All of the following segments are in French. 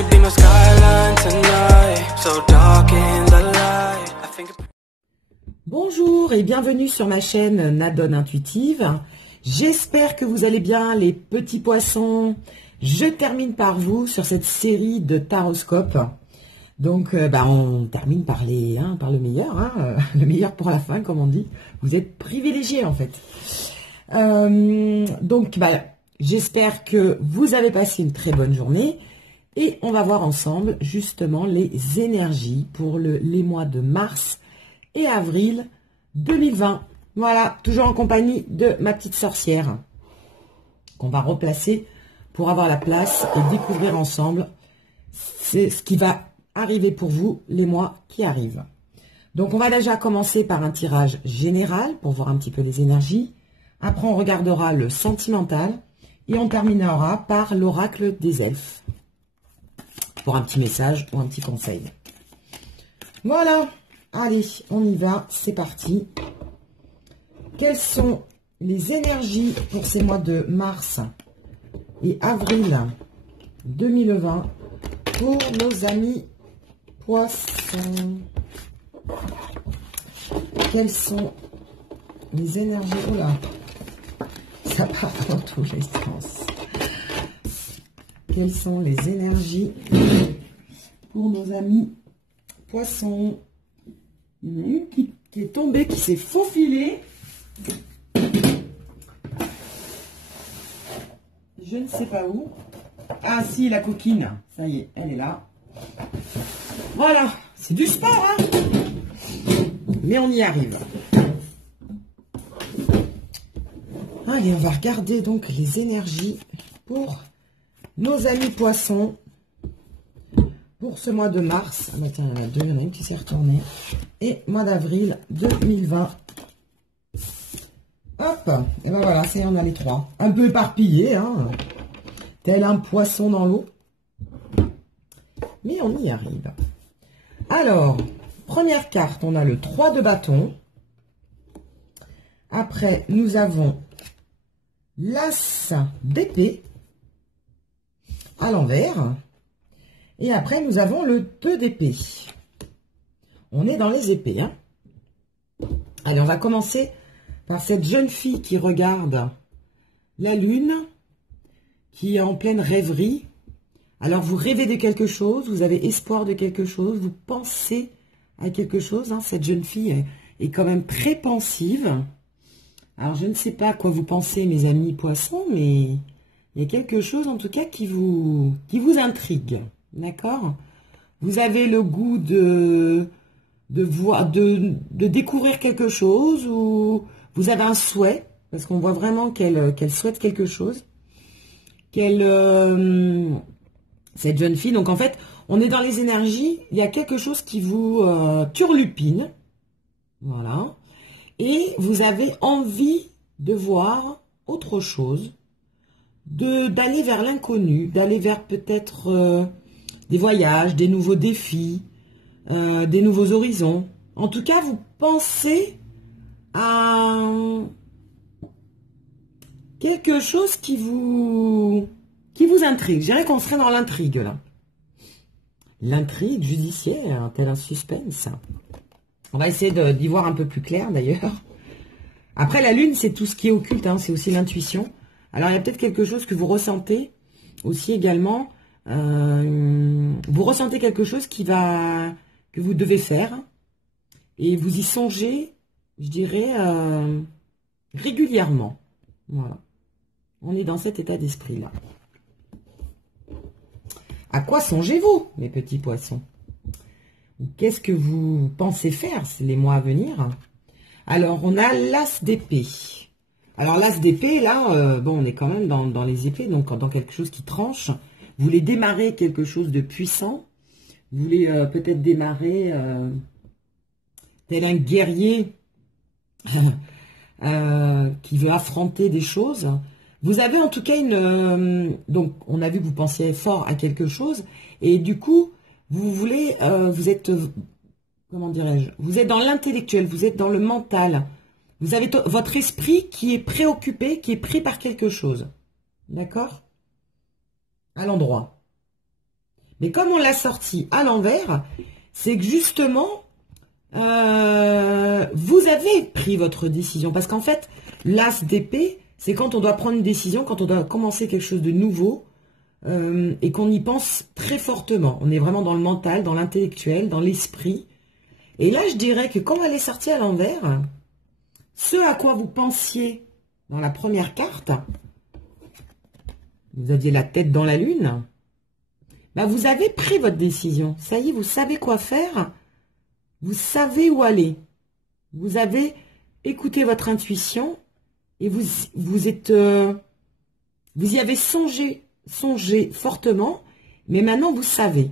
could be my skyline tonight, so dark in the light. I think. Bonjour et bienvenue sur ma chaîne Nadone Intuitive. J'espère que vous allez bien les petits poissons. Je termine par vous sur cette série de taroscopes. Donc on termine par le meilleur, le meilleur pour la fin comme on dit. Vous êtes privilégiés en fait. J'espère que vous avez passé une très bonne journée. Et on va voir ensemble justement les énergies pour les mois de mars et avril 2020. Voilà, toujours en compagnie de ma petite sorcière qu'on va replacer pour avoir la place et découvrir ensemble c'est ce qui va arriver pour vous les mois qui arrivent. Donc on va déjà commencer par un tirage général pour voir un petit peu les énergies. Après on regardera le sentimental et on terminera par l'oracle des elfes pour un petit message ou un petit conseil. Voilà. Allez, on y va, c'est parti. Quelles sont les énergies pour ces mois de mars et avril 2020 pour nos amis poissons? Quelles sont les énergies? Oh là, ça part dans tous les sens. Quelles sont les énergies pour nos amis poissons? Il y en a une qui est tombée, qui s'est faufilée. Je ne sais pas où. Ah si, la coquine. Ça y est, elle est là. Voilà, c'est du sport, hein. Mais on y arrive. Allez, on va regarder donc les énergies pour nos amis poissons. Pour ce mois de mars, tiens, il y en a deux, il y en a une qui s'est retournée. Et mois d'avril 2020. Hop, et ben voilà, ça y est, on a les trois. Un peu éparpillés, hein, tel un poisson dans l'eau. Mais on y arrive. Alors, première carte, on a le 3 de bâton. Après, nous avons l'as d'épée à l'envers. Et après, nous avons le 2 d'épée. On est dans les épées. Hein. Allez, on va commencer par cette jeune fille qui regarde la lune, qui est en pleine rêverie. Alors, vous rêvez de quelque chose, vous avez espoir de quelque chose, vous pensez à quelque chose. Hein. Cette jeune fille est quand même très pensive. Alors, je ne sais pas à quoi vous pensez, mes amis poissons, mais il y a quelque chose, en tout cas, qui vous intrigue. D'accord? Vous avez le goût de découvrir quelque chose ou vous avez un souhait, parce qu'on voit vraiment qu'elle souhaite quelque chose. Cette jeune fille, donc en fait, on est dans les énergies, il y a quelque chose qui vous turlupine. Voilà. Et vous avez envie de voir autre chose, d'aller vers l'inconnu, d'aller vers peut-être... des voyages, des nouveaux défis, des nouveaux horizons. En tout cas, vous pensez à quelque chose qui vous intrigue. Je dirais qu'on serait dans l'intrigue, là. L'intrigue judiciaire, tel un suspense. On va essayer d'y voir un peu plus clair, d'ailleurs. Après, la lune, c'est tout ce qui est occulte, hein, c'est aussi l'intuition. Alors, il y a peut-être quelque chose que vous ressentez aussi également. Vous ressentez quelque chose que vous devez faire et vous y songez, je dirais, régulièrement. Voilà. On est dans cet état d'esprit-là. À quoi songez-vous, mes petits poissons? Qu'est-ce que vous pensez faire les mois à venir? Alors, on a l'as d'épée. Alors, l'as d'épée, là, on est quand même dans les épées, donc dans quelque chose qui tranche. Vous voulez démarrer quelque chose de puissant. Vous voulez peut-être démarrer tel un guerrier qui veut affronter des choses. Vous avez en tout cas donc, on a vu que vous pensiez fort à quelque chose. Et du coup, vous voulez... vous êtes... comment dirais-je? Vous êtes dans l'intellectuel, vous êtes dans le mental. Vous avez votre esprit qui est préoccupé, qui est pris par quelque chose. D'accord? À l'endroit. Mais comme on l'a sorti à l'envers, c'est que justement, vous avez pris votre décision. Parce qu'en fait, l'as d'épée, c'est quand on doit prendre une décision, quand on doit commencer quelque chose de nouveau, et qu'on y pense très fortement. On est vraiment dans le mental, dans l'intellectuel, dans l'esprit. Et là, je dirais que quand elle est sortie à l'envers, ce à quoi vous pensiez dans la première carte, vous aviez la tête dans la lune, bah vous avez pris votre décision. Ça y est, vous savez quoi faire, vous savez où aller. Vous avez écouté votre intuition et vous y avez songé fortement, mais maintenant vous savez.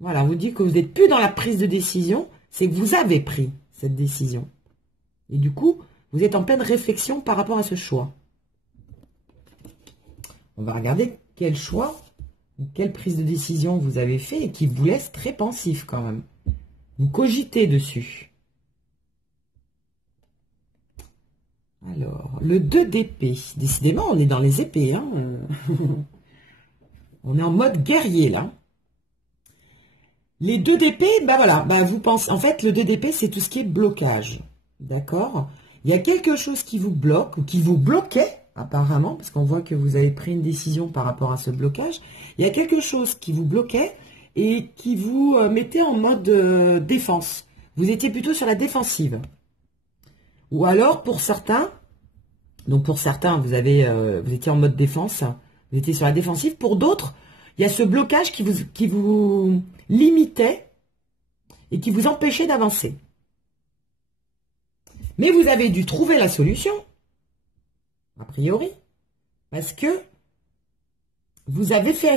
Voilà, on vous dit que vous n'êtes plus dans la prise de décision, c'est que vous avez pris cette décision. Et du coup, vous êtes en pleine réflexion par rapport à ce choix. On va regarder quel choix, quelle prise de décision vous avez fait et qui vous laisse très pensif quand même. Vous cogitez dessus. Alors, le 2 d'épée. Décidément, on est dans les épées. Hein. On est en mode guerrier, là. Les 2 d'épée, ben voilà, ben vous pensez... En fait, le 2 d'épée, c'est tout ce qui est blocage. D'accord? Il y a quelque chose qui vous bloque, ou qui vous bloquait, apparemment, parce qu'on voit que vous avez pris une décision par rapport à ce blocage. Il y a quelque chose qui vous bloquait et qui vous mettait en mode défense. Vous étiez plutôt sur la défensive. Ou alors, pour certains, donc pour certains, vous étiez en mode défense, vous étiez sur la défensive. Pour d'autres, il y a ce blocage qui vous limitait et qui vous empêchait d'avancer. Mais vous avez dû trouver la solution, a priori, parce que vous avez fait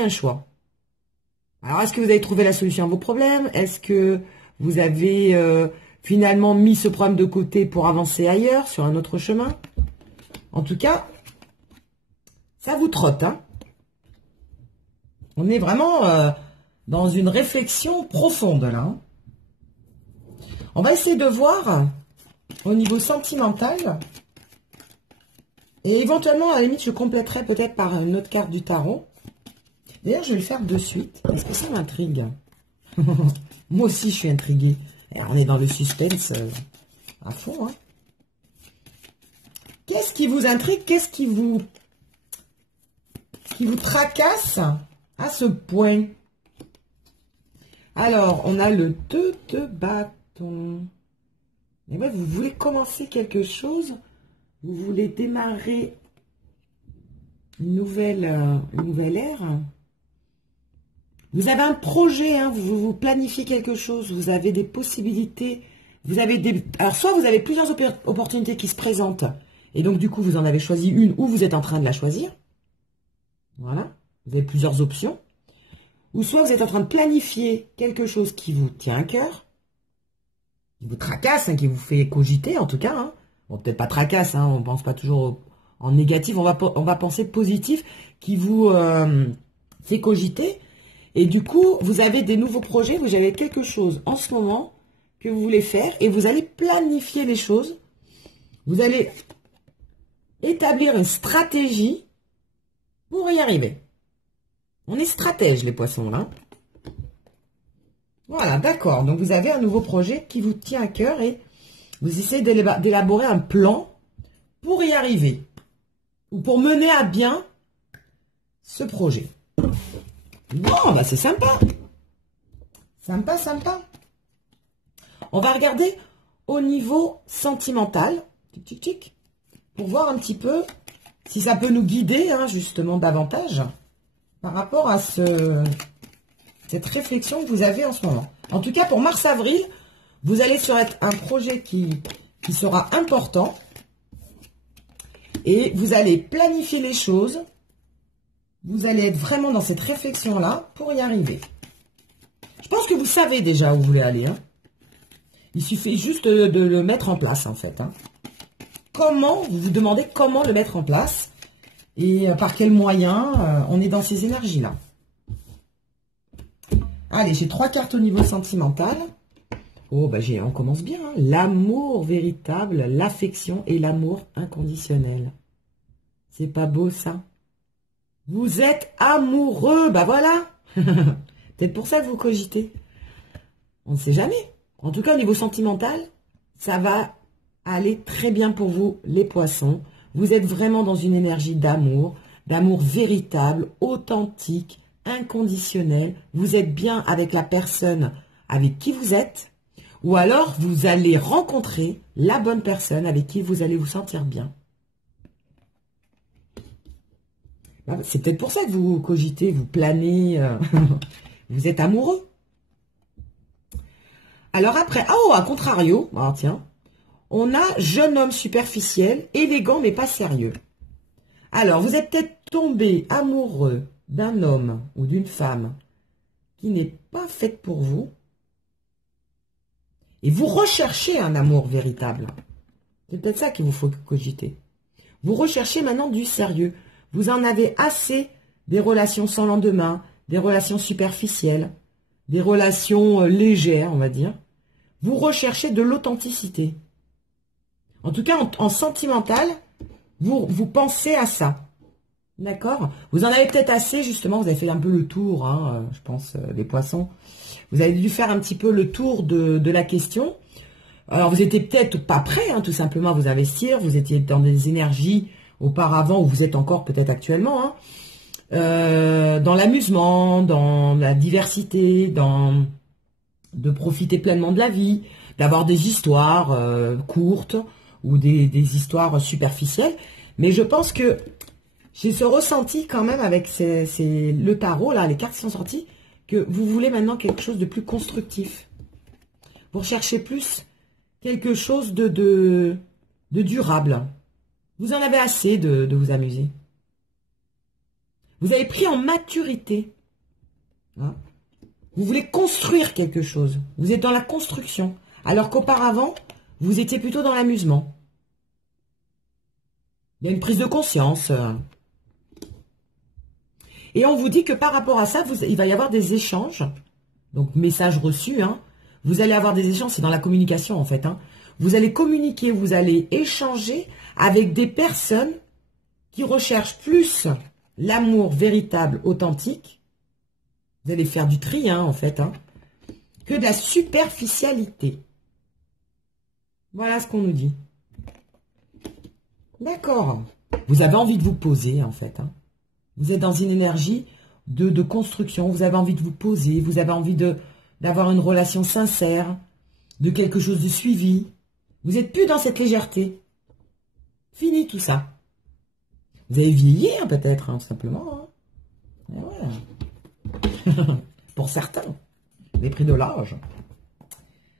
un choix. Alors, est-ce que vous avez trouvé la solution à vos problèmes? Est-ce que vous avez finalement mis ce problème de côté pour avancer ailleurs, sur un autre chemin? En tout cas, ça vous trotte. Hein. On est vraiment dans une réflexion profonde, là. Hein. On va essayer de voir au niveau sentimental. Et éventuellement, à la limite, je compléterai peut-être par une autre carte du tarot. D'ailleurs, je vais le faire de suite, parce que ça m'intrigue. Moi aussi, je suis intriguée. Et on est dans le suspense à fond. Hein. Qu'est-ce qui vous intrigue? Qu'est-ce qui vous tracasse à ce point? Alors, on a le 2 de bâton. Et ouais, vous voulez commencer quelque chose? Vous voulez démarrer une nouvelle ère? Vous avez un projet, hein, vous planifiez quelque chose, vous avez des possibilités, alors soit vous avez plusieurs opportunités qui se présentent, et donc du coup vous en avez choisi une ou vous êtes en train de la choisir. Voilà, vous avez plusieurs options. Ou soit vous êtes en train de planifier quelque chose qui vous tient à cœur, qui vous tracasse, hein, qui vous fait cogiter en tout cas. Hein. Bon, peut-être pas tracasse, hein, on ne pense pas toujours en négatif, on va penser positif, qui vous fait cogiter. Et du coup, vous avez des nouveaux projets, vous avez quelque chose en ce moment que vous voulez faire et vous allez planifier les choses. Vous allez établir une stratégie pour y arriver. On est stratège, les poissons, là. Voilà, d'accord. Donc, vous avez un nouveau projet qui vous tient à cœur et vous essayez d'élaborer un plan pour y arriver ou pour mener à bien ce projet. Bon, bah c'est sympa. Sympa, sympa. On va regarder au niveau sentimental, tic, tic, tic, pour voir un petit peu si ça peut nous guider, hein, justement, davantage par rapport à cette réflexion que vous avez en ce moment. En tout cas, pour mars-avril, vous allez sur un projet qui sera important et vous allez planifier les choses. Vous allez être vraiment dans cette réflexion-là pour y arriver. Je pense que vous savez déjà où vous voulez aller. Hein. Il suffit juste de le mettre en place, en fait. Hein. Comment, vous vous demandez comment le mettre en place et par quels moyens on est dans ces énergies-là. Allez, j'ai 3 cartes au niveau sentimental. Oh, bah on commence bien. Hein. L'amour véritable, l'affection et l'amour inconditionnel. C'est pas beau, ça? Vous êtes amoureux, bah voilà. Peut-être pour ça que vous cogitez. On ne sait jamais. En tout cas, au niveau sentimental, ça va aller très bien pour vous, les poissons. Vous êtes vraiment dans une énergie d'amour véritable, authentique, inconditionnel. Vous êtes bien avec la personne avec qui vous êtes. Ou alors, vous allez rencontrer la bonne personne avec qui vous allez vous sentir bien. C'est peut-être pour ça que vous cogitez, vous planez, vous êtes amoureux. Alors après, oh, à contrario, alors tiens, on a jeune homme superficiel, élégant mais pas sérieux. Alors, vous êtes peut-être tombé amoureux d'un homme ou d'une femme qui n'est pas faite pour vous. Et vous recherchez un amour véritable. C'est peut-être ça qu'il vous faut cogiter. Vous recherchez maintenant du sérieux. Vous en avez assez des relations sans lendemain, des relations superficielles, des relations légères, on va dire. Vous recherchez de l'authenticité. En tout cas, en sentimental, vous pensez à ça. D'accord? Vous en avez peut-être assez, justement, vous avez fait un peu le tour, hein, je pense, les poissons. Vous avez dû faire un petit peu le tour de la question. Alors, vous étiez peut-être pas prêt, hein, tout simplement, à vous investir. Vous étiez dans des énergies auparavant, où vous êtes encore peut-être actuellement, hein, dans l'amusement, dans la diversité, de profiter pleinement de la vie, d'avoir des histoires courtes ou des histoires superficielles. Mais je pense que j'ai ce ressenti quand même avec le tarot, là, les cartes qui sont sorties, que vous voulez maintenant quelque chose de plus constructif. Vous recherchez plus quelque chose de durable. Vous en avez assez de vous amuser. Vous avez pris en maturité. Hein? Vous voulez construire quelque chose. Vous êtes dans la construction. Alors qu'auparavant, vous étiez plutôt dans l'amusement. Il y a une prise de conscience. Et on vous dit que par rapport à ça, il va y avoir des échanges. Donc, message reçu. Hein. Vous allez avoir des échanges, c'est dans la communication en fait. Hein. Vous allez communiquer, vous allez échanger avec des personnes qui recherchent plus l'amour véritable, authentique. Vous allez faire du tri, hein, en fait, hein, que de la superficialité. Voilà ce qu'on nous dit. D'accord. Vous avez envie de vous poser, en fait. Hein. Vous êtes dans une énergie de construction. Vous avez envie de vous poser. Vous avez envie d'avoir une relation sincère, de quelque chose de suivi. Vous n'êtes plus dans cette légèreté. Fini tout ça. Vous avez vieilli, hein, peut-être, hein, tout simplement. Hein. Et ouais. Pour certains. Les prix de l'âge.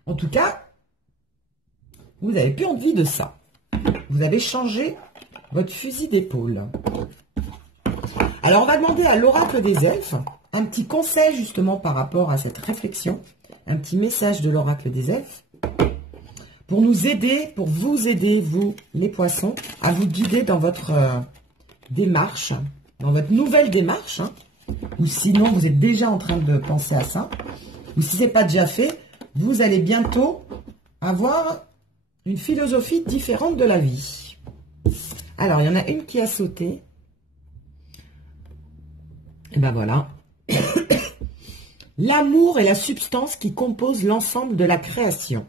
En tout cas, vous n'avez plus envie de ça. Vous avez changé votre fusil d'épaule. Alors, on va demander à l'oracle des elfes un petit conseil, justement, par rapport à cette réflexion. Un petit message de l'oracle des elfes. Pour nous aider, pour vous aider, vous, les poissons, à vous guider dans votre démarche, dans votre nouvelle démarche, hein, ou sinon vous êtes déjà en train de penser à ça, ou si ce n'est pas déjà fait, vous allez bientôt avoir une philosophie différente de la vie. Alors, il y en a une qui a sauté. Et ben voilà. L'amour est la substance qui compose l'ensemble de la création.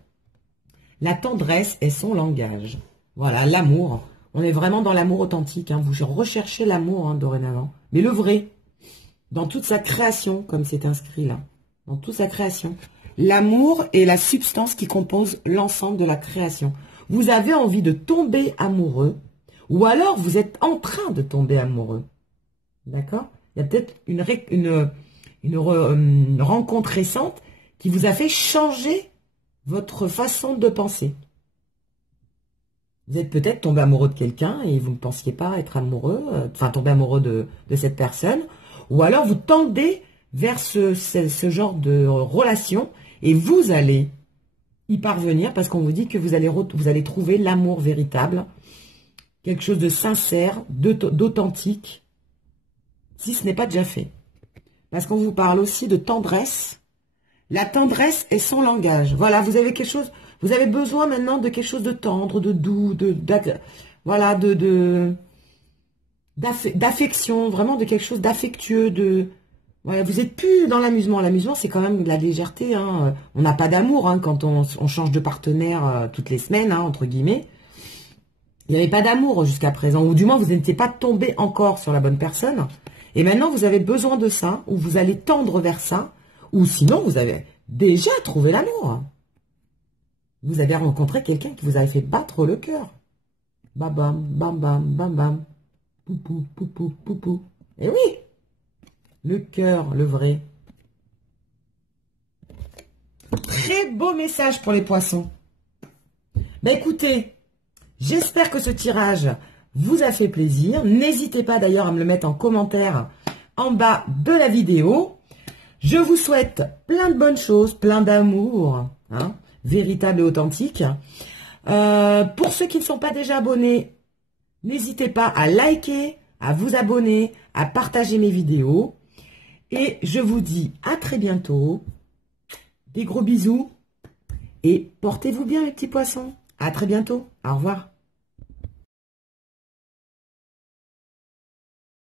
La tendresse est son langage. Voilà, l'amour. On est vraiment dans l'amour authentique. Hein. Vous recherchez l'amour hein, dorénavant. Mais le vrai. Dans toute sa création, comme c'est inscrit là. Dans toute sa création. L'amour est la substance qui compose l'ensemble de la création. Vous avez envie de tomber amoureux. Ou alors vous êtes en train de tomber amoureux. D'accord? Il y a peut-être une rencontre récente qui vous a fait changer votre façon de penser. Vous êtes peut-être tombé amoureux de quelqu'un et vous ne pensiez pas être amoureux, enfin tomber amoureux de cette personne, ou alors vous tendez vers ce genre de relation et vous allez y parvenir parce qu'on vous dit que vous allez trouver l'amour véritable, quelque chose de sincère, d'authentique, si ce n'est pas déjà fait. Parce qu'on vous parle aussi de tendresse. La tendresse est son langage. Voilà, vous avez quelque chose, vous avez besoin maintenant de quelque chose de tendre, de doux, voilà, d'affection, vraiment de quelque chose d'affectueux, Ouais, vous êtes plus dans l'amusement. L'amusement, c'est quand même de la légèreté. Hein. On n'a pas d'amour hein, quand on change de partenaire toutes les semaines, hein, entre guillemets. Il n'y avait pas d'amour jusqu'à présent, ou du moins vous n'étiez pas tombé encore sur la bonne personne. Et maintenant, vous avez besoin de ça, ou vous allez tendre vers ça, ou sinon, vous avez déjà trouvé l'amour. Vous avez rencontré quelqu'un qui vous avait fait battre le cœur. Bam bam, bam bam, bam bam. Poupou, poupou, poupou. Eh oui! Le cœur, le vrai. Très beau message pour les poissons. Ben écoutez, j'espère que ce tirage vous a fait plaisir. N'hésitez pas d'ailleurs à me le mettre en commentaire en bas de la vidéo. Je vous souhaite plein de bonnes choses, plein d'amour, hein, véritable et authentique. Pour ceux qui ne sont pas déjà abonnés, n'hésitez pas à liker, à vous abonner, à partager mes vidéos. Et je vous dis à très bientôt. Des gros bisous. Et portez-vous bien les petits poissons. À très bientôt. Au revoir.